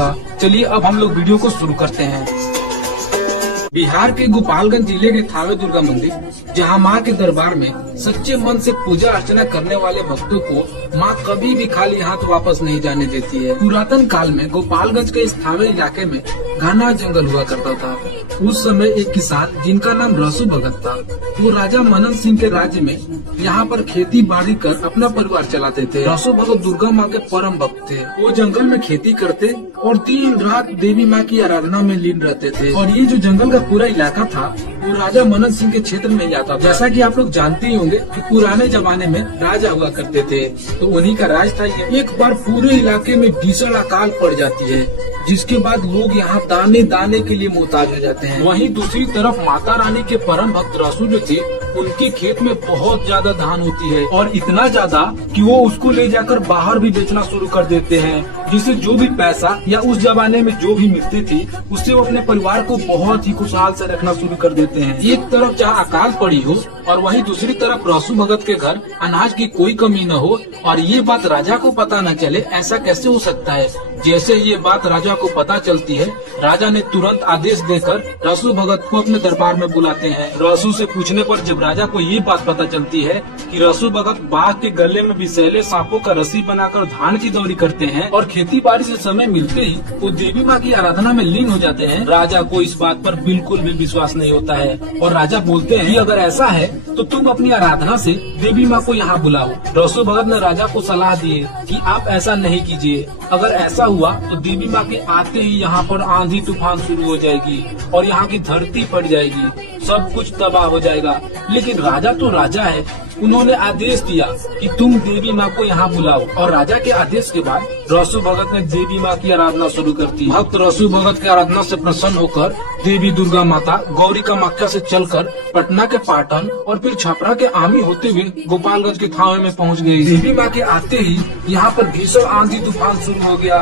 था। चलिए अब हम लोग वीडियो को शुरू करते हैं। बिहार के गोपालगंज जिले के थावे दुर्गा मंदिर, जहां मां के दरबार में सच्चे मन से पूजा अर्चना करने वाले भक्तों को मां कभी भी खाली हाथ वापस नहीं जाने देती है। पुरातन काल में गोपालगंज के इस थावे इलाके में घना जंगल हुआ करता था। उस समय एक किसान जिनका नाम रसू भगत था, वो राजा मनन सिंह के राज्य में यहाँ पर खेती बाड़ी कर अपना परिवार चलाते थे। रसू भगत दुर्गा माँ के परम भक्त थे। वो जंगल में खेती करते और दिन रात देवी माँ की आराधना में लीन रहते थे। और ये जो जंगल का पूरा इलाका था वो राजा मनन सिंह के क्षेत्र में ही आता था। जैसा कि आप लोग जानते ही होंगे कि पुराने जमाने में राजा हुआ करते थे, तो उन्हीं का राज था ये। एक बार पूरे इलाके में भीषण अकाल पड़ जाती है, जिसके बाद लोग यहाँ दाने दाने के लिए मोहताज हो जाते हैं। वहीं दूसरी तरफ माता रानी के परम भक्त रसू जो थे, उनके खेत में बहुत ज्यादा धान होती है और इतना ज्यादा कि वो उसको ले जाकर बाहर भी बेचना शुरू कर देते हैं, जिससे जो भी पैसा या उस जमाने में जो भी मिलती थी उससे वो अपने परिवार को बहुत ही खुशहाल से रखना शुरू कर देते हैं। एक तरफ जहाँ अकाल पड़ी हो और वहीं दूसरी तरफ रसू भगत के घर अनाज की कोई कमी न हो, और ये बात राजा को पता न चले, ऐसा कैसे हो सकता है। जैसे ये बात राजा को पता चलती है, राजा ने तुरंत आदेश देकर रसू भगत को अपने दरबार में बुलाते हैं। रसू से पूछने पर जब राजा को ये बात पता चलती है कि रसू भगत बाघ के गले में विषैले सांपों का रस्सी बनाकर धान की दौरी करते हैं और खेती बाड़ी से समय मिलते ही वो देवी माँ की आराधना में लीन हो जाते हैं, राजा को इस बात पर बिल्कुल भी विश्वास नहीं होता है। और राजा बोलते हैं कि अगर ऐसा है तो तुम अपनी आराधना से देवी माँ को यहाँ बुलाओ। रसू भगत ने राजा को सलाह दी कि आप ऐसा नहीं कीजिए, अगर ऐसा हुआ तो देवी माँ के आते ही यहाँ पर आंधी तूफान शुरू हो जाएगी और यहाँ की धरती फट जाएगी, सब कुछ तबाह हो जाएगा। लेकिन राजा तो राजा है, उन्होंने आदेश दिया कि तुम देवी माँ को यहाँ बुलाओ। और राजा के आदेश के बाद रसू भगत ने देवी माँ की आराधना शुरू कर दी। भक्त रसू भगत की आराधना से प्रसन्न होकर देवी दुर्गा माता गौरी का मक्का से चलकर पटना के पाटन और फिर छपरा के आमी होते हुए गोपालगंज के थावे में पहुँच गयी। देवी माँ के आते ही यहाँ पर भीषण आंधी तूफान शुरू हो गया।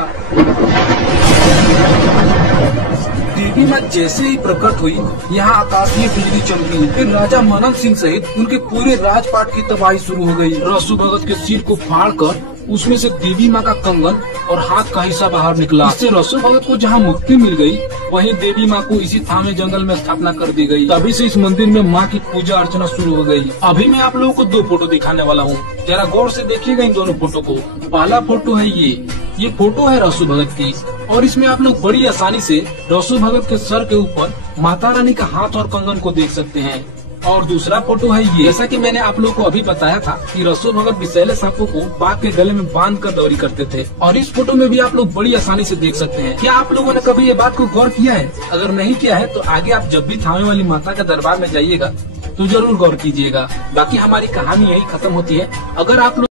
देवी माँ जैसे ही प्रकट हुई, यहाँ आकाशीय बिजली चमकी। फिर राजा मनन सिंह सहित उनके पूरे राजपाट की तबाही शुरू हो गई। रसू भगत के सिर को फाड़कर उसमें से देवी माँ का कंगन और हाथ का हिस्सा बाहर निकला। इससे रसू भगत को जहाँ मुक्ति मिल गई, वहीं देवी माँ को इसी थावे जंगल में स्थापना कर दी गई। तभी से इस मंदिर में माँ की पूजा अर्चना शुरू हो गई। अभी मैं आप लोगों को दो फोटो दिखाने वाला हूँ, जरा गौर से देखिएगा इन दोनों फोटो को। पहला फोटो है ये फोटो है रसू भगत की, और इसमें आप लोग बड़ी आसानी से रसू भगत के सर के ऊपर माता रानी का हाथ और कंगन को देख सकते हैं। और दूसरा फोटो है ये, जैसा कि मैंने आप लोगों को अभी बताया था कि रसू भगत विषैले सांपों को बाघ के गले में बांध कर दौरी करते थे, और इस फोटो में भी आप लोग बड़ी आसानी से देख सकते हैं। क्या आप लोगों ने कभी ये बात को गौर किया है? अगर नहीं किया है तो आगे आप जब भी थावे वाली माता के दरबार में जाइएगा तो जरूर गौर कीजिएगा। बाकी हमारी कहानी यही खत्म होती है। अगर आप लोग